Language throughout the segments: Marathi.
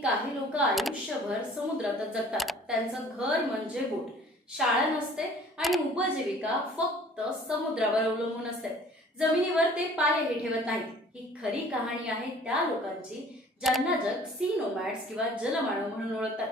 काही लोक आयुष्यभर समुद्रातच जगतात. त्यांचं घर म्हणजे बोट. शाळा नसते आणि उपजीविका फक्त समुद्रावर अवलंबून असते. जमिनीवर ते पायही ठेवत नाहीत. ही खरी कहाणी आहे त्या लोकांची ज्यांना जग सी नोमॅड्स किंवा जलमानव म्हणून ओळखतात.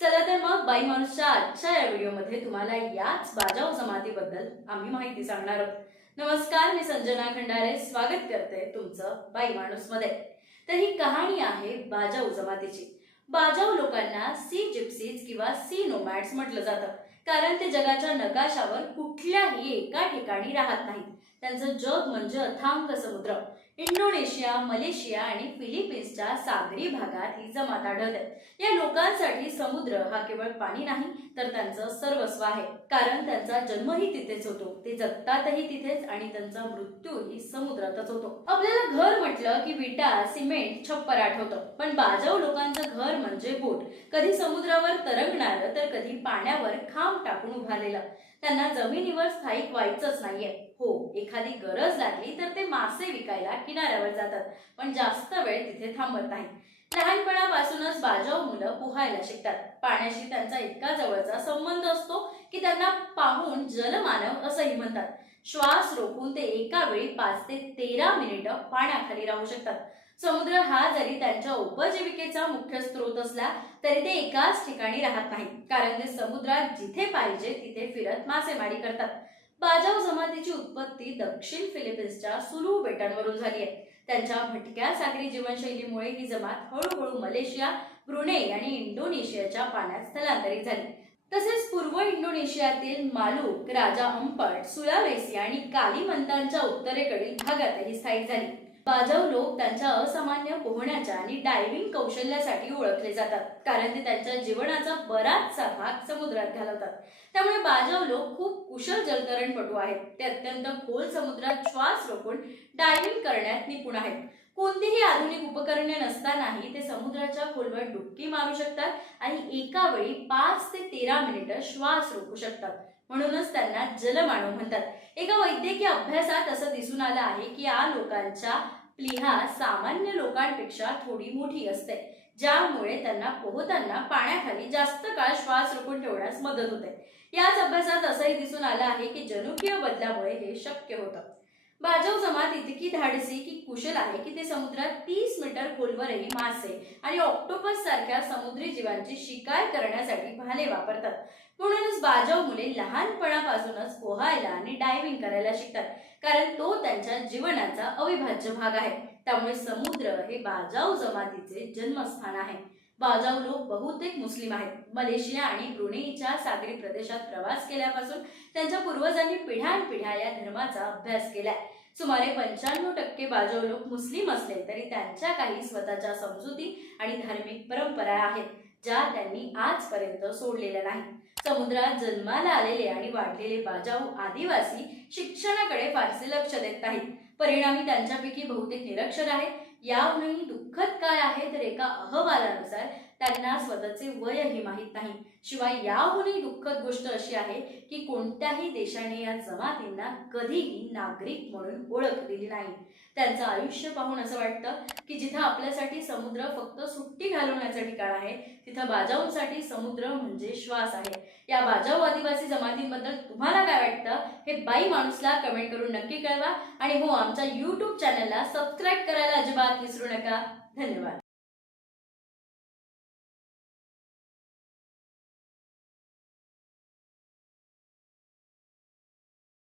चला तर मग बाई माणूसच्या आजच्या या व्हिडिओमध्ये तुम्हाला याच बाजाव जमातीबद्दल आम्ही माहिती सांगणार आहोत. नमस्कार मी संजना खंडारे. स्वागत करते तुमचं बाई माणूसमध्ये तर ही कहाणी आहे बाजाऊ जमातीची. बाजाऊ लोकांना सी जिप्सीज किंवा सी नोमॅड्स म्हटलं जातं. कारण ते जगाच्या नकाशावर कुठल्याही एका ठिकाणी राहत नाहीत. त्यांचं जग म्हणजे अथांग समुद्र. इंडोनेशिया मलेशिया आणि फिलिपिन्सच्या सागरी भागात ही जमात आढळते. या लोकांसाठी समुद्र हा केवळ पाणी नाही तर त्यांचं सर्वस्व आहे. कारण त्यांचा जन्मही तिथेच होतो. ते जगतातही तिथेच आणि त्यांचा मृत्यूही समुद्रातच होतो. आपल्याला घर म्हटलं की विटा सिमेंट छप्पर आठवतं. पण बाजव लोकांचं घर म्हणजे बोट. कधी समुद्रावर तरंगणार तर कधी पाण्यावर खांब टाकून उभारलेलं. त्यांना जमिनीवर स्थायिक व्हायचंच नाहीये. हो एखादी गरज लागली तर ते मासे विकायला किनाऱ्यावर जातात पण जास्त वेळ तिथे थांबत नाही लहानपणापासूनच बाजाऊ मुलं पोहायला शिकतात. पाण्याशी त्यांचा इतका जवळचा संबंध असतो की त्यांना पाहून जलमानव असंही म्हणतात. श्वास रोखून ते एका वेळी पाच ते तेरा मिनिटं पाण्याखाली राहू शकतात. समुद्र हा जरी त्यांच्या उपजीविकेचा मुख्य स्रोत असला तरी ते एकाच ठिकाणी राहत नाही कारण ते समुद्रात जिथे पाहिजे तिथे फिरत मासेमारी करतात. बाजाव जमातीची उत्पत्ती दक्षिण फिलिपिन्सच्या सुलू बेटांवरून झाली आहे. त्यांच्या भटक्या सागरी जीवनशैलीमुळे ही जमात हळूहळू मलेशिया ब्रुने आणि इंडोनेशियाच्या पाण्यात स्थलांतरित झाली. तसेच पूर्व इंडोनेशियातील मालूक राजा अंपट सुलावेसी आणि कालीमंतांच्या उत्तरेकडील भागातही स्थायिक झाली. बाजाऊ लोक त्यांच्या असामान्य पोहण्याच्या आणि डायव्हिंग कौशल्यासाठी ओळखले जातात. कारण ते त्यांच्या जीवनाचा बराचसा भाग समुद्रात घालवतात. त्यामुळे बाजाऊ लोक खूप कुशल जलतरणपटू आहेत. ते अत्यंत खोल समुद्रात श्वास रोखून डायव्हिंग करण्यात निपुण आहेत. कोणतीही आधुनिक उपकरणे नसतानाही ते समुद्राच्या खोलवर डुबकी मारू शकतात आणि एका वेळी पाच ते तेरा मिनिटं श्वास रोखू शकतात. म्हणूनच त्यांना जलमानव म्हणतात. एका वैद्यकीय अभ्यासात असं दिसून आलं आहे की या लोकांच्या प्लिहा सामान्य लोकांपेक्षा थोडी मोठी असते. ज्यामुळे त्यांना पोहताना पाण्याखाली जास्त काळ श्वास रोखून ठेवण्यास मदत होते. याच अभ्यासात असंही दिसून आलं आहे की जनुकीय बदलामुळे हे शक्य होतं. बाजाऊ जमात इतकी धाडसी की कुशल आहे की ते समुद्रात तीस मीटर खोलवरही मासे आणि ऑक्टोपस सारख्या समुद्री जीवांची शिकार करण्यासाठी भाले वापरतात. म्हणूनच बाजाऊ मुले लहानपणापासूनच पोहायला आणि डायव्हिंग करायला शिकतात. कारण तो त्यांच्या जीवनाचा अविभाज्य भाग आहे. त्यामुळे समुद्र हे बाजाऊ जमातीचे जन्मस्थान आहे. बाजाऊ लोक बहुतेक मुस्लिम आहेत. मलेशिया आणि ब्रुनेईच्या सागरी प्रदेशात प्रवास केल्यापासून त्यांच्या पूर्वजांनी पिढ्यानपिढ्या या धर्माचा अभ्यास केलाय. सुमारे पंच्याण्णव टक्के बाजाव लोक मुस्लिम असले तरी त्यांच्या काही स्वतःच्या समजुती आणि धार्मिक परंपरा आहेत ज्या त्यांनी आजपर्यंत सोडलेल्या नाहीत. समुद्रात जन्माला आलेले आणि वाढलेले बाजाऊ आदिवासी शिक्षणाकडे फारसे लक्ष देत नाहीत. परिणामी त्यांच्यापैकी बहुतेक निरक्षर आहेत. याहूनही दुःखद काय आहे तर एका अहवालानुसार त्यांना स्वतःचे वयही माहीत नाही. शिवाय याहूनही दुःखद गोष्ट अशी आहे की कोणत्याही देशाने या जमातींना कधीही नागरिक म्हणून ओळख दिली नाही. त्यांचं आयुष्य पाहून असं वाटतं की जिथं आपल्यासाठी समुद्र फक्त सुट्टी घालवण्याचं ठिकाण आहे तिथं बाजाऊंसाठी समुद्र म्हणजे श्वास आहे. या बाजाऊ आदिवासी जमातींबद्दल तुम्हाला काय वाटतं? हे बाई माणूसला कमेंट करून नक्की कळवा. आणि हो आमच्या युट्यूब चॅनलला सबस्क्राईब करायला अजिबात विसरू नका. धन्यवाद.